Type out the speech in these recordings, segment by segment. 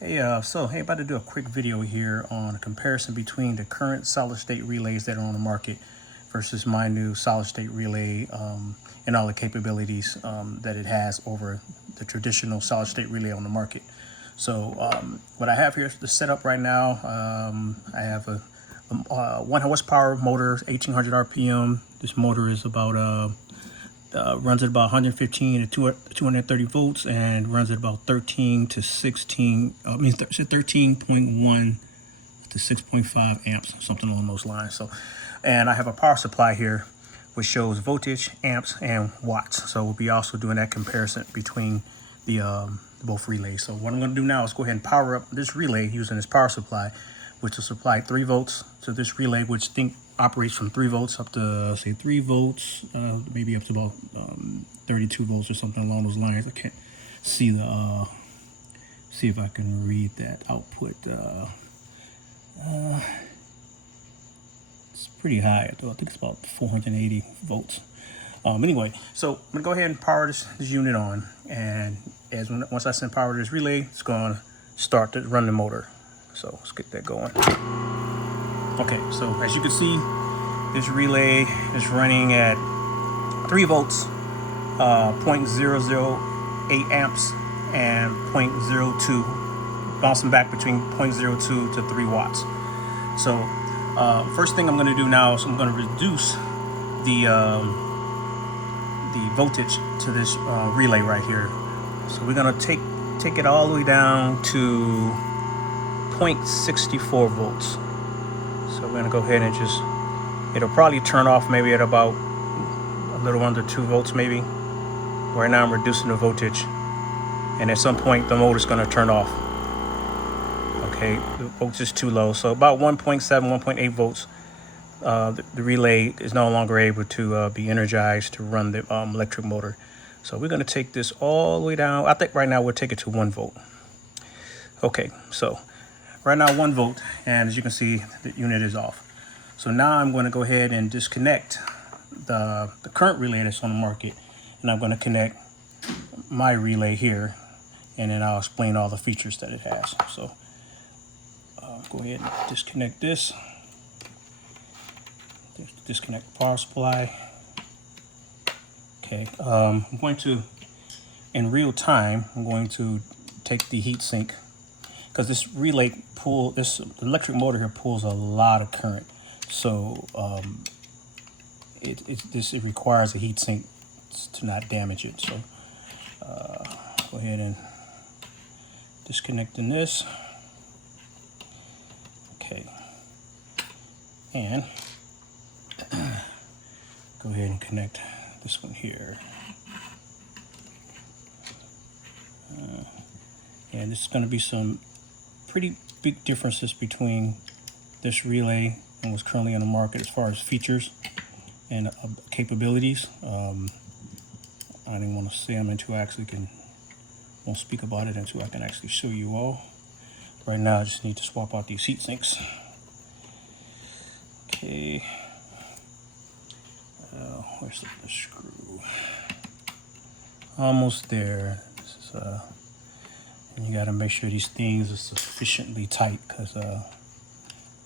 Hey, about to do a quick video here on a comparison between the current solid state relays that are on the market versus my new solid state relay and all the capabilities that it has over the traditional solid state relay on the market. So what I have here is the setup right now. I have a 1 horsepower motor, 1800 RPM. This motor is about runs at about 115 to 230 volts and runs at about 13 to 16, 13.1 to 6.5 amps, something along those lines. So, and I have a power supply here which shows voltage, amps, and watts. So we'll be also doing that comparison between the both relays. So what I'm going to do now is go ahead and power up this relay using this power supply, which will supply 3 volts to this relay, which operates from 3 volts up to say 3 volts, maybe up to about 32 volts or something along those lines. I can't see the see if I can read that output. It's pretty high though. I think it's about 480 volts. Anyway, so I'm gonna go ahead and power this unit on, and once I send power to this relay, it's gonna start to run the motor. So let's get that going. Okay, so as you can see, this relay is running at 3 volts, 0.008 amps, and 0.02, bouncing back between 0.02 to 3 watts. So first thing I'm going to do now is I'm going to reduce the voltage to this relay right here. So we're going to take it all the way down to 0.64 volts. So we're gonna go ahead and it'll probably turn off maybe at about a little under 2 volts maybe. Right now I'm reducing the voltage, and at some point the motor's gonna turn off. Okay, the voltage is too low, so about 1.7, 1.8 volts. The relay is no longer able to be energized to run the electric motor. So we're gonna take this all the way down. I think right now we'll take it to 1 volt. Okay, so right now 1 volt, and as you can see, the unit is off. So now I'm going to go ahead and disconnect the current relay that's on the market, and I'm going to connect my relay here, and then I'll explain all the features that it has. So go ahead and disconnect this. Disconnect the power supply. Okay, I'm going to, in real time, I'm going to take the heat sink, because this relay this electric motor here pulls a lot of current. So it requires a heat sink to not damage it. So go ahead and disconnecting this. Okay, and go ahead and connect this one here. And this is going to be some pretty big differences between this relay and what's currently on the market as far as features and capabilities. I didn't want to say them until I actually won't speak about it until I can actually show you all. Right now I just need to swap out these heat sinks. Okay, where's the screw? Almost there. This is and you got to make sure these things are sufficiently tight, because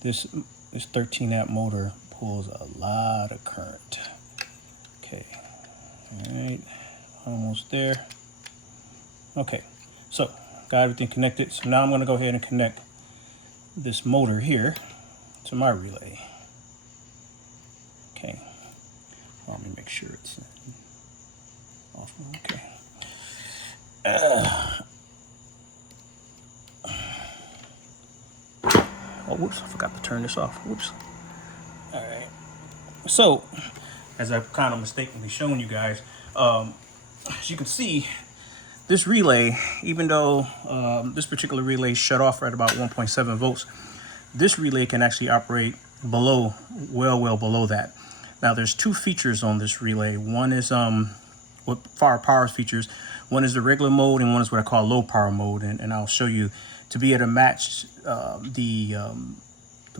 this 13 amp motor pulls a lot of current. Okay, all right, almost there. Okay, so got everything connected. So now I'm going to go ahead and connect this motor here to my relay. Okay, well, let me make sure it's off. Okay. Oh, whoops, I forgot to turn this off. Whoops. All right. So, as I've kind of mistakenly shown you guys, as you can see, this relay, even though this particular relay shut off at about 1.7 volts, this relay can actually operate below, well below that. Now, there's 2 features on this relay. One is what power features. One is the regular mode, and one is what I call low power mode, and I'll show you to be able to match the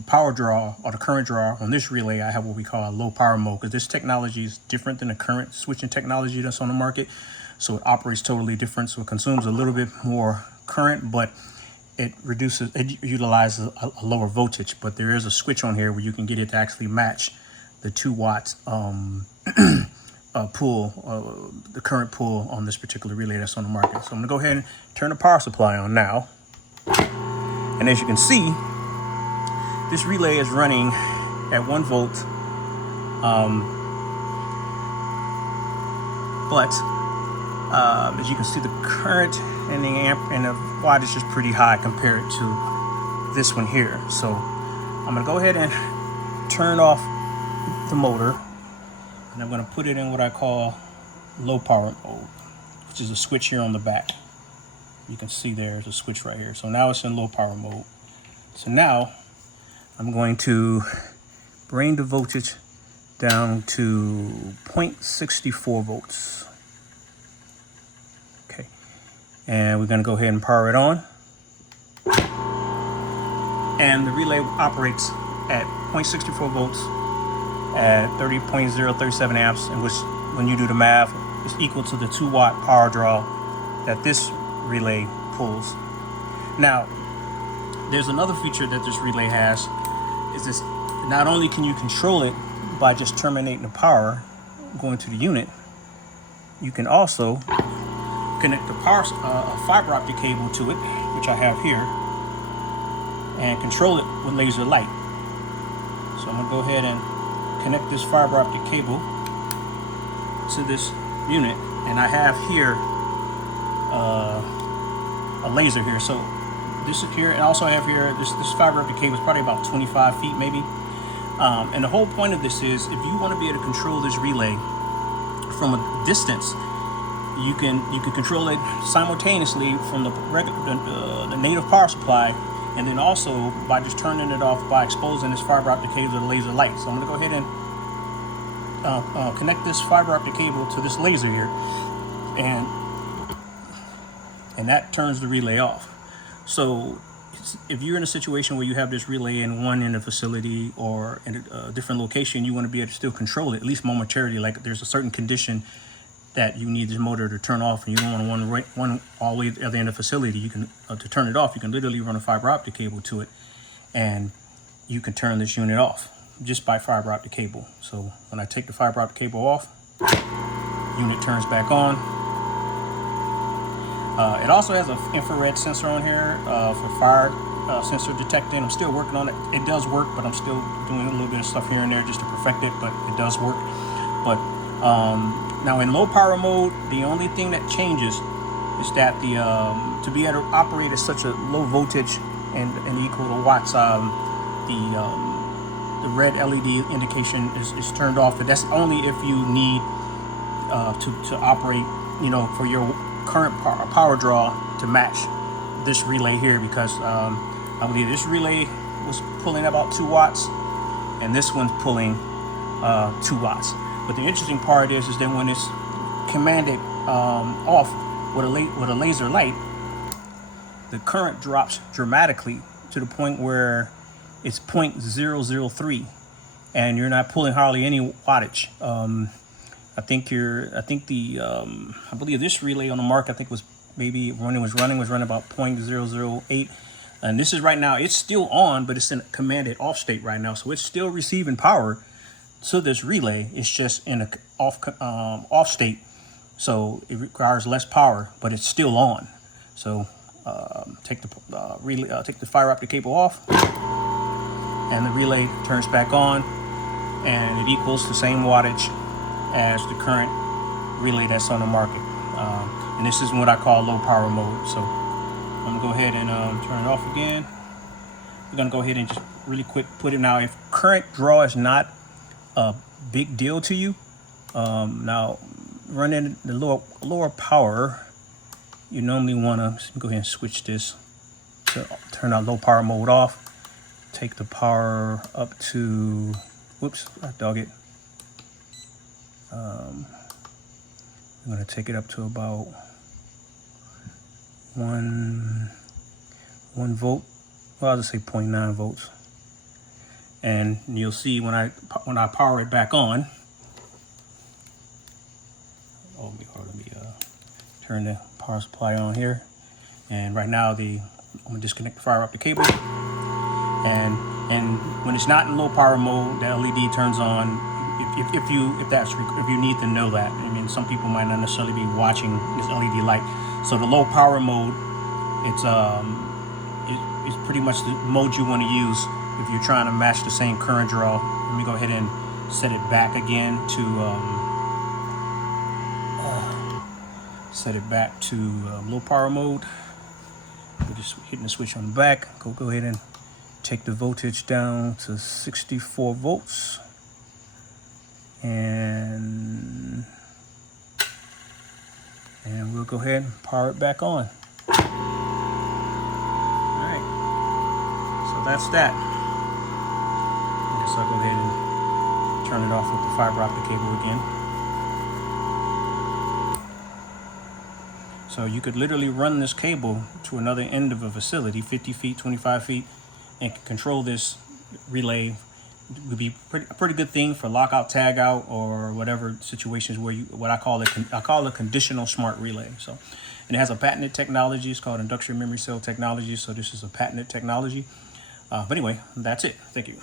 power draw or the current draw on this relay. I have what we call a low power mode, because this technology is different than the current switching technology that's on the market. So it operates totally different. So it consumes a little bit more current, but it utilizes a lower voltage, but there is a switch on here where you can get it to actually match the 2 watts pull, the current pull on this particular relay that's on the market. So I'm gonna go ahead and turn the power supply on now. And as you can see, this relay is running at 1 volt, but as you can see, the current and the amp and the wattage is pretty high compared to this one here. So I'm gonna go ahead and turn off the motor, and I'm gonna put it in what I call low power mode, which is a switch here on the back. You can see there's a switch right here. So now it's in low power mode. So now I'm going to bring the voltage down to 0.64 volts. Okay, and we're gonna go ahead and power it on. And the relay operates at 0.64 volts at 30.037 amps, in which, when you do the math, is equal to the 2 watt power draw that this relay pulls. Now, there's another feature that this relay has, is this: not only can you control it by just terminating the power going to the unit, you can also connect the power a fiber optic cable to it, which I have here, and control it with laser light. So I'm gonna go ahead and connect this fiber optic cable to this unit, and I have here a laser here. So this is here, and also I have here this fiber optic cable is probably about 25 feet maybe. And the whole point of this is, if you want to be able to control this relay from a distance, you can control it simultaneously from the native power supply, and then also by just turning it off by exposing this fiber optic cable to the laser light. So I'm going to go ahead and connect this fiber optic cable to this laser here, and that turns the relay off. So if you're in a situation where you have this relay in one end of the facility or in a different location, you want to be able to still control it, at least momentarily. Like there's a certain condition that you need this motor to turn off, and you don't want to run all the way to the other end of the facility. You can to turn it off, you can literally run a fiber optic cable to it, and you can turn this unit off just by fiber optic cable. So when I take the fiber optic cable off, unit turns back on. It also has an infrared sensor on here for fire sensor detecting. I'm still working on it. It does work, but I'm still doing a little bit of stuff here and there just to perfect it, but it does work. But now in low power mode, the only thing that changes is that the to be able to operate at such a low voltage and equal to watts, the red LED indication is turned off. But that's only if you need to operate, for your current power draw to match this relay here, because I believe this relay was pulling about 2 watts and this one's pulling 2 watts. But the interesting part is that when it's commanded off with a laser light, the current drops dramatically to the point where it's 0.003, and you're not pulling hardly any wattage. I believe this relay on the market, I think was maybe when it was running about 0.008. And this is right now, it's still on, but it's in a commanded off state right now. So it's still receiving power to this relay. It's just in a off state. So it requires less power, but it's still on. So take the fiber optic cable off, and the relay turns back on, and it equals the same wattage as the current relay that's on the market. And this is what I call low power mode. So I'm gonna go ahead and turn it off again. We're gonna go ahead and just really quick put it now. If current draw is not a big deal to you, now running the lower power, you normally wanna go ahead and switch this to turn our low power mode off. Take the power up to, whoops, I dug it. I'm going to take it up to about 1 volt. Well, I'll just say 0.9 volts. And you'll see when I power it back on. Let me turn the power supply on here. And right now the I'm gonna disconnect the fiber optic cable, and when it's not in low power mode, the LED turns on. If you need to know that. I mean, some people might not necessarily be watching this LED light. So the low power mode, it's pretty much the mode you want to use if you're trying to match the same current draw. Let me go ahead and set it back again to low power mode. We're just hitting the switch on the back. Go ahead and take the voltage down to 64 volts. And we'll go ahead and power it back on. All right, so that's that. I guess I'll go ahead and turn it off with the fiber optic cable again. So you could literally run this cable to another end of a facility, 50 feet, 25 feet, and control this relay. It would be a pretty good thing for lockout, tag out, or whatever situations where I call a conditional smart relay. So, and it has a patented technology. It's called Induction Memory Cell technology. So this is a patented technology. But anyway, that's it. Thank you.